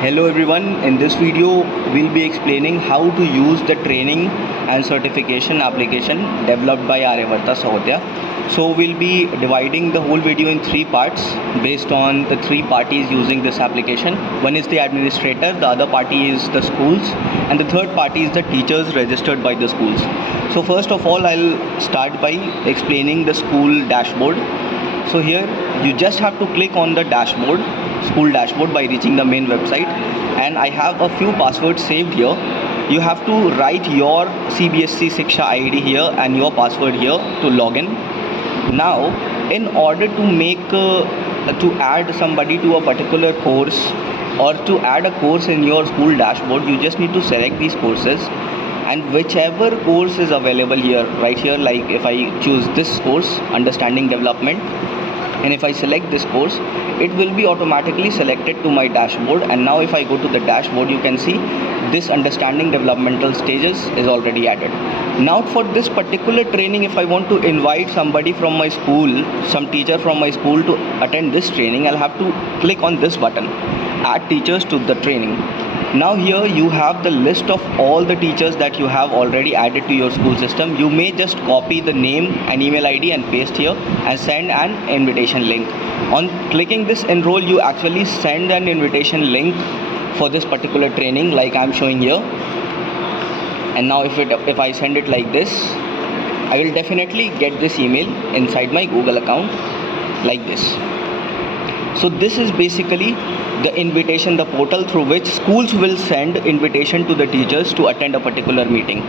Hello everyone, in this video we'll be explaining how to use the training and certification application developed by Aryavarta Sahodaya. So we'll be dividing the whole video in three parts based on the three parties using this application. One is the administrator, the other party is the schools, and the third party is the teachers registered by the schools. So first of all, I'll start by explaining the school dashboard. So here you just have to click on the dashboard, school dashboard, by reaching the main website, and I have a few passwords saved here. You have to write your CBSC Shiksha ID here and your password here to log in. Now in order to to add somebody to a particular course or to add a course in your school dashboard, you just need to select these courses, and whichever course is available here, right here, like if I choose this course, understanding development, and if I select this course, it will be automatically selected to my dashboard. And now if I go to the dashboard, you can see this understanding developmental stages is already added. Now for this particular training, if I want to invite somebody from my school, some teacher from my school to attend this training, I'll have to click on this button, add teachers to the training. Now here you have the list of all the teachers that you have already added to your school system. You may just copy the name and email ID and paste here and send an invitation link. On clicking this enroll, you actually send an invitation link for this particular training like I'm showing here. And now if I send it like this, I will definitely get this email inside my Google account like this. So this is basically the invitation, the portal through which schools will send invitation to the teachers to attend a particular meeting.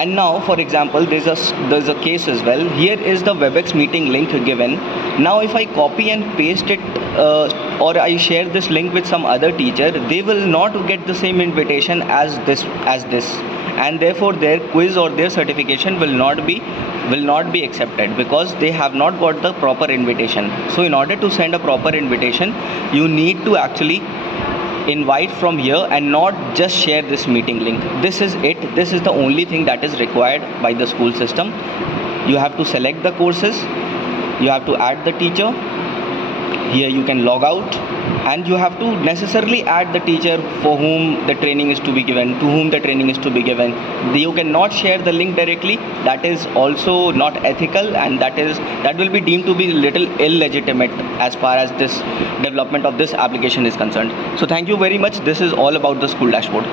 And now, for example, there's a case as well. Here is the WebEx meeting link given. Now if I copy and paste it or I share this link with some other teacher, they will not get the same invitation as this, and therefore their quiz or their certification will not be accepted because they have not got the proper invitation. So in order to send a proper invitation, you need to actually invite from here and not just share this meeting link. This is it. This is the only thing that is required by the school system. You have to select the courses, you have to add the teacher. Here you can log out, and you have to necessarily add the teacher for whom the training is to be given, to whom the training is to be given. You cannot share the link directly. That is also not ethical, and that will be deemed to be little illegitimate as far as this development of this application is concerned. So thank you very much. This is all about the school dashboard.